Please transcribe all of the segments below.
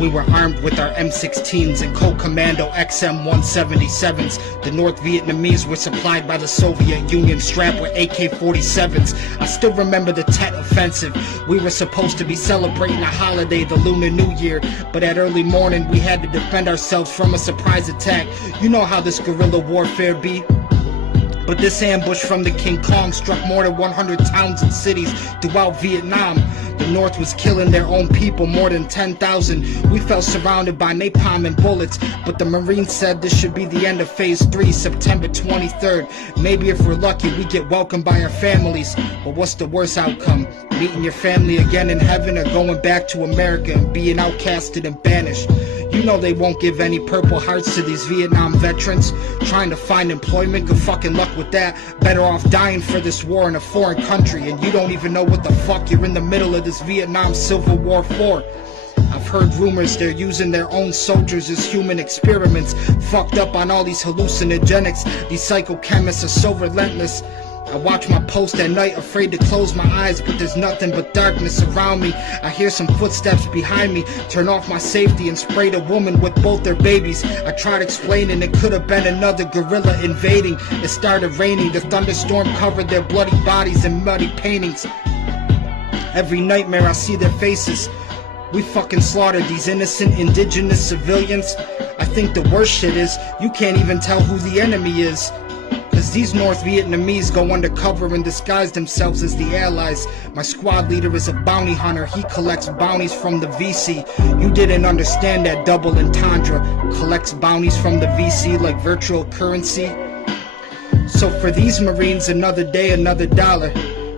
We were armed with our M16s and Colt Commando XM-177s. The North Vietnamese were supplied by the Soviet Union, strapped with AK-47s. I still remember the Tet Offensive. We were supposed to be celebrating a holiday, the Lunar New Year, but at early morning we had to defend ourselves from a surprise attack. You know how this guerrilla warfare be. But this ambush from the King Kong struck more than 100 towns and cities throughout Vietnam. The North was killing their own people, more than 10,000. We felt surrounded by napalm and bullets, but the Marines said this should be the end of Phase 3, September 23rd. Maybe if we're lucky, we get welcomed by our families. But what's the worst outcome? Meeting your family again in heaven, or going back to America and being outcasted and banished? You know they won't give any Purple Hearts to these Vietnam veterans. Trying to find employment, good fucking luck with that. Better off dying for this war in a foreign country, and you don't even know what the fuck you're in the middle of this Vietnam Civil War for. I've heard rumors they're using their own soldiers as human experiments. Fucked up on all these hallucinogenics. These psychochemists are so relentless. I watch my post at night, afraid to close my eyes, but there's nothing but darkness around me. I hear some footsteps behind me, turn off my safety and sprayed a woman with both their babies. I tried explaining it could have been another guerrilla invading. It started raining, the thunderstorm covered their bloody bodies in muddy paintings. Every nightmare I see their faces. We fucking slaughtered these innocent indigenous civilians. I think the worst shit is, you can't even tell who the enemy is. Cause these North Vietnamese go undercover and disguise themselves as the Allies. My squad leader is a bounty hunter, he collects bounties from the VC. You didn't understand that double entendre. Collects bounties from the VC like virtual currency. So for these Marines, another day, another dollar.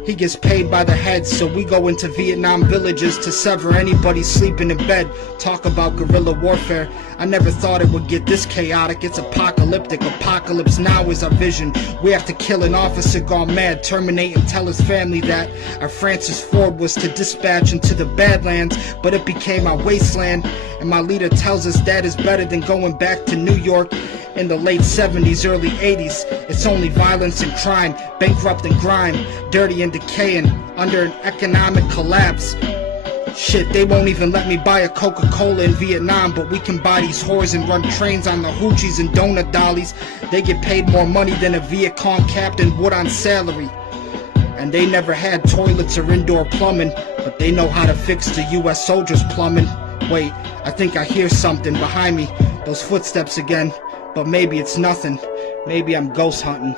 He gets paid by the head, so we go into Vietnam villages to sever anybody sleeping in bed. Talk about guerrilla warfare. I never thought it would get this chaotic. It's apocalyptic. Apocalypse now is our vision. We have to kill an officer gone mad, terminate and tell his family that our Francis Ford was to dispatch into the Badlands, but it became our wasteland. And my leader tells us that is better than going back to New York in the late 70s, early 80s. It's only violence and crime, bankrupt and grime, dirty and decaying, under an economic collapse. Shit, they won't even let me buy a Coca-Cola in Vietnam, but we can buy these whores and run trains on the hoochies and donut dollies. They get paid more money than a Viet Cong captain would on salary. And they never had toilets or indoor plumbing, but they know how to fix the US soldiers' plumbing. Wait, I think I hear something behind me, those footsteps again. But maybe it's nothing. Maybe I'm ghost hunting.